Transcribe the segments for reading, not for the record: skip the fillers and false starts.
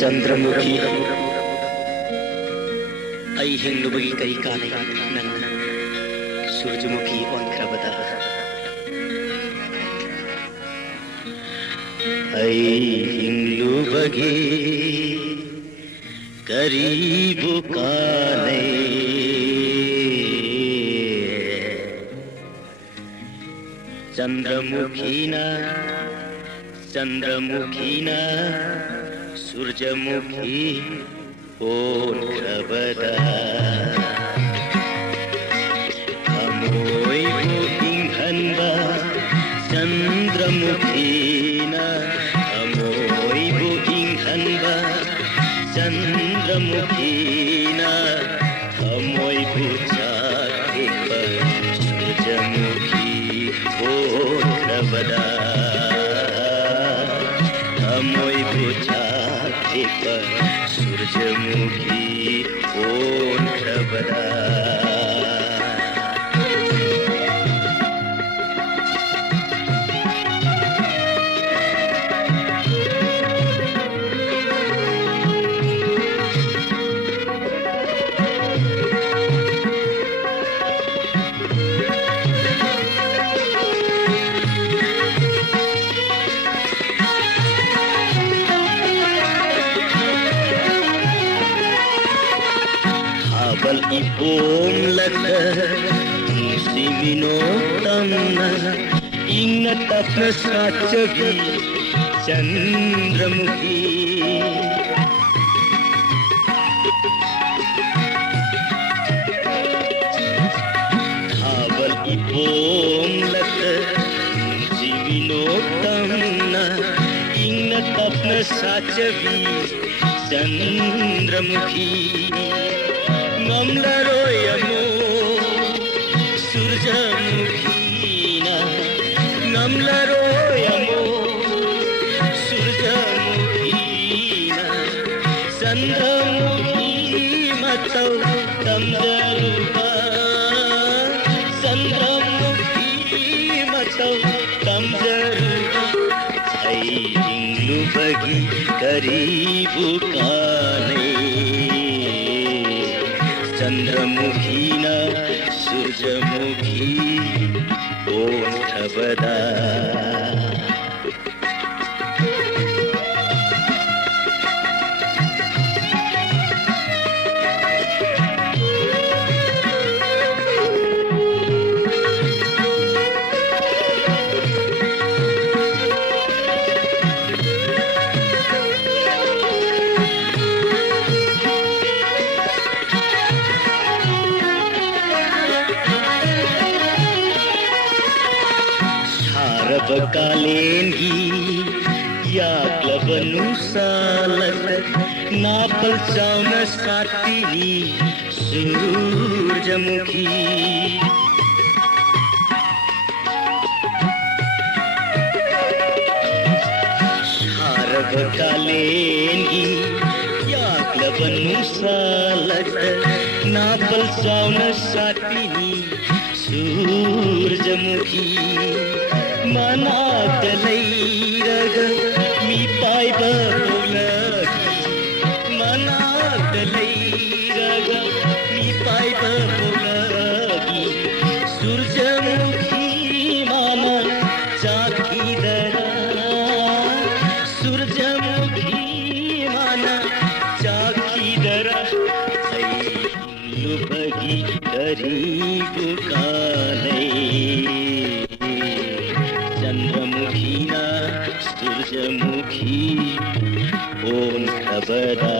Chandramukhi I हिंगलुबगी curry काने नन्न सूरजमुखी ओंख्रबदा I हिंगलुबगी करीबु काने चंद्रमुखीना चंद्रमुखीना सूरजमुखी ओंख्रबदा अमोई बुइंघनबा चंद्रमुखीना अमोई बुइंघनबा चंद्रमुखीना अमोई बुचाकेबा सूरजमुखी ओंख्रबदा अमोई बुचाकेबा सूरजमुखी ओंख्रबदा bal ipom laka musimino tamna ingat apna sachavi chandramukhi bal ipom laka musimino tamna ingat apna sachavi chandramukhi Namlaro yamo surjamukina Namlaro yamo surjamukina Sandramukhi matau tamdaruba Sandramukhi matau tamdaruba Ai inglu bagi karibu kane चंद्रमुखीना सूरजमुखी ओंख्रबदा Bakalengi yaklabanu salat napal sauna satini surjamukhi bakalengi yaklabanu salat napal sauna satini surjamukhi Mana dalairaga mi paiba bolagi Mana dalairaga mi paiba bolagi Surjamukhi mama chakidara Surjamukhi mana chakidara Ai lubagi karibu kanai चंद्रमुखीना सूरजमुखी ओंख्रबदा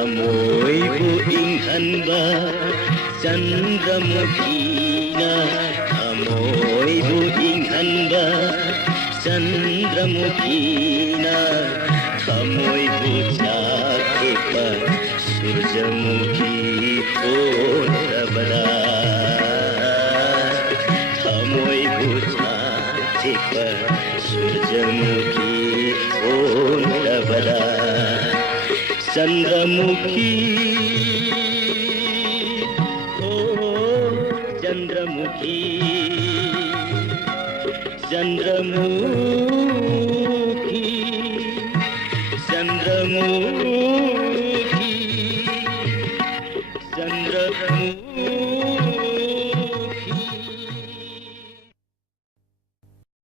अमोई बुइंघनबा चंद्रमुखीना अमोई बुइंघनबा चंद्रमुखीना अमोई बुचाकेबा सूरजमुखी ओंख्रबदा सूरजमुखी ओंख्रबदा चंद्रमुखी ओ चंद्रमुखी चंद्रमुखी